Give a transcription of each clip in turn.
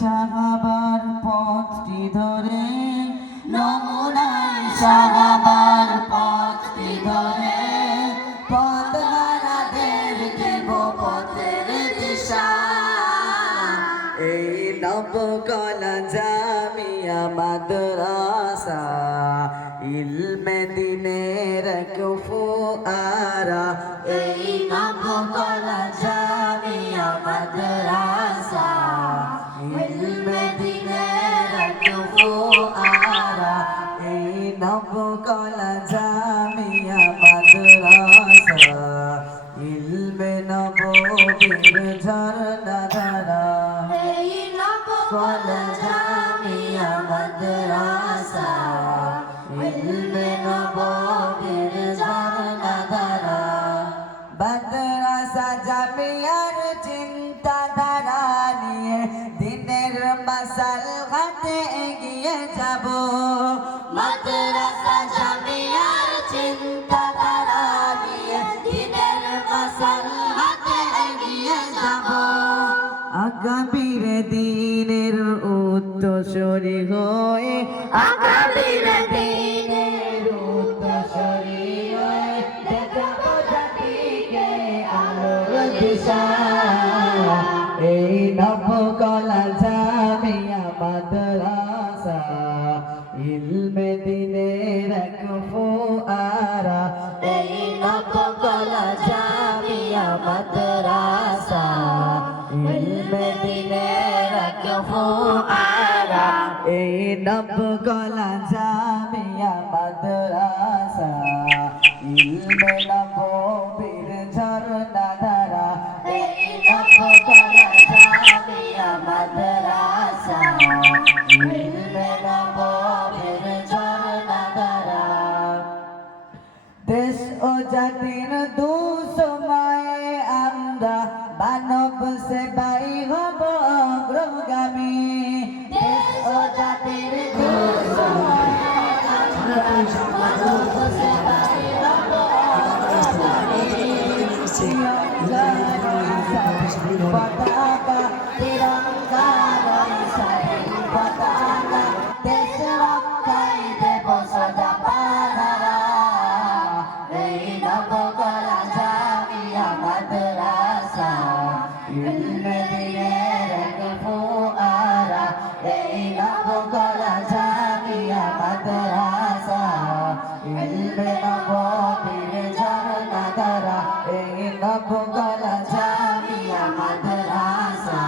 সাহাবার পথটি ধরে, নমুনায় সাহাবার পথটি ধরে পথ হারাদেরকে পথের মাদ্রাসা, ইলমে দিনের কুফু আরা এই নবকলা চিন্তাধারা নিয়ে দিনের মাসাল ঘাটে এগিয়ে যাব। মাদ্রাসা জামিয়ার চিন্তাধারা নিয়ে দিনের মাসাল হাতে এগিয়ে যাব। আগামীর দিনের উত্তরসরি হয়ে আগামীর দিনের এই নবকলা জামিয়া মাদ্রাসা, ইলমে দিনের কুফু আরা এই নবকলা জামিয়া মাদ্রাসা, ইলমে দিনের কুফু আরা এই নবকলা জামিয়া মাদ্রাসা, ইলমে নববীর ঝরনা ধারা। এই নবকলা দেশ ও জাতির দুসময়ে আমরা মানব সেবাই হব অগ্রগামী। দেশ ও জাতির দুঃসময়ে আমরা মানব সেবায় রব পতাকা তিরঙ্গা রইসাই পতাকা। এই নবকলা জামিয়া মাদ্রাসা ইলমে নববীর ঝরনা ধারা এই নবকলা জামিয়া মাদ্রাসা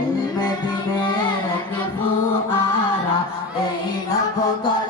ইলমে দিনের কুফুয়ারা এই নবকলা জামিয়া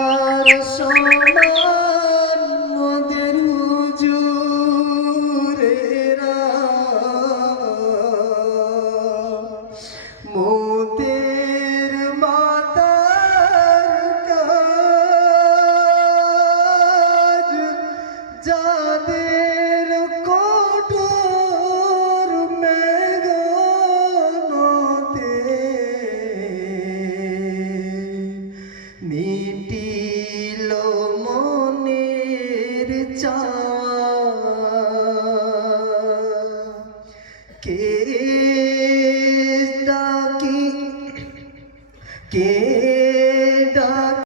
মা que